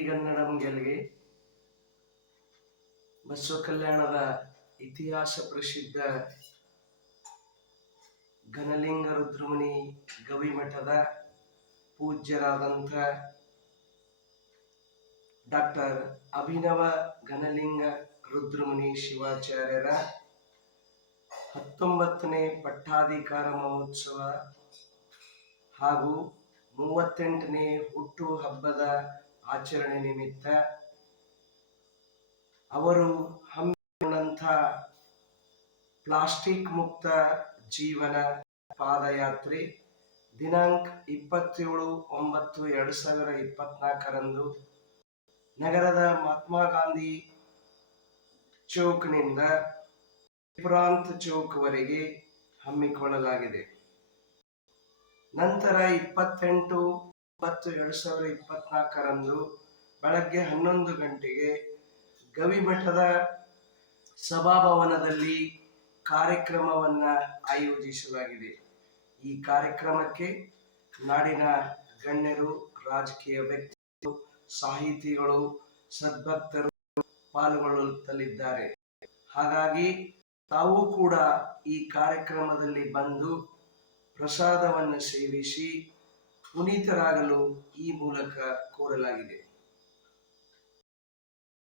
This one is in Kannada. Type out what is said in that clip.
ಕವಿಗನ್ನಡಂ ಗೆಲ್ಗೆ ಬಸವ ಕಲ್ಯಾಣದ ಇತಿಹಾಸ ಪ್ರಸಿದ್ಧ ಘನಲಿಂಗ ರುದ್ರಮುನಿ ಗವಿಮಠದ ಪೂಜ್ಯರಾದಂಥ ಡಾಕ್ಟರ್ ಅಭಿನವ ಘನಲಿಂಗ ರುದ್ರಮುನಿ ಶಿವಾಚಾರ್ಯರ ಹತ್ತೊಂಬತ್ತನೇ ಪಟ್ಟಾಧಿಕಾರ ಮಹೋತ್ಸವ ಹಾಗೂ ಮೂವತ್ತೆಂಟನೇ ಹುಟ್ಟು ಹಬ್ಬದ ಆಚರಣೆ ನಿಮಿತ್ತ ಅವರು ಹಮ್ಮಿಕೊಂಡಂಥ ಪ್ಲಾಸ್ಟಿಕ್ ಮುಕ್ತ ಜೀವನ ಪಾದಯಾತ್ರೆ ದಿನಾಂಕ ಇಪ್ಪತ್ತೇಳು ಒಂಬತ್ತು ಎರಡು ಸಾವಿರ ಇಪ್ಪತ್ನಾಲ್ಕರಂದು ನಗರದ ಮಹಾತ್ಮ ಗಾಂಧಿ ಚೌಕ್ನಿಂದ ಪ್ರಾಂತ್ ಚೌಕ್ವರೆಗೆ ಹಮ್ಮಿಕೊಳ್ಳಲಾಗಿದೆ. ನಂತರ ಇಪ್ಪತ್ತೆಂಟು ಒಂಬತ್ತು ಎರಡು ಸಾವಿರ ಇಪ್ಪತ್ನಾಲ್ಕರಂದು ಬೆಳಗ್ಗೆ ಹನ್ನೊಂದು ಗಂಟೆಗೆ ಗವಿಮಠದ ಸಭಾಭವನದಲ್ಲಿ ಕಾರ್ಯಕ್ರಮವನ್ನ ಆಯೋಜಿಸಲಾಗಿದೆ. ಈ ಕಾರ್ಯಕ್ರಮಕ್ಕೆ ನಾಡಿನ ಗಣ್ಯರು, ರಾಜಕೀಯ ವ್ಯಕ್ತಿಗಳು, ಸಾಹಿತಿಗಳು, ಸದ್ಭಕ್ತರು ಪಾಲ್ಗೊಳ್ಳುತ್ತಲಿದ್ದಾರೆ. ಹಾಗಾಗಿ ತಾವು ಕೂಡ ಈ ಕಾರ್ಯಕ್ರಮದಲ್ಲಿ ಬಂದು ಪ್ರಸಾದವನ್ನು ಸೇವಿಸಿ ಪುನೀತರಾಗಲು ಈ ಮೂಲಕ ಕೋರಲಾಗಿದೆ.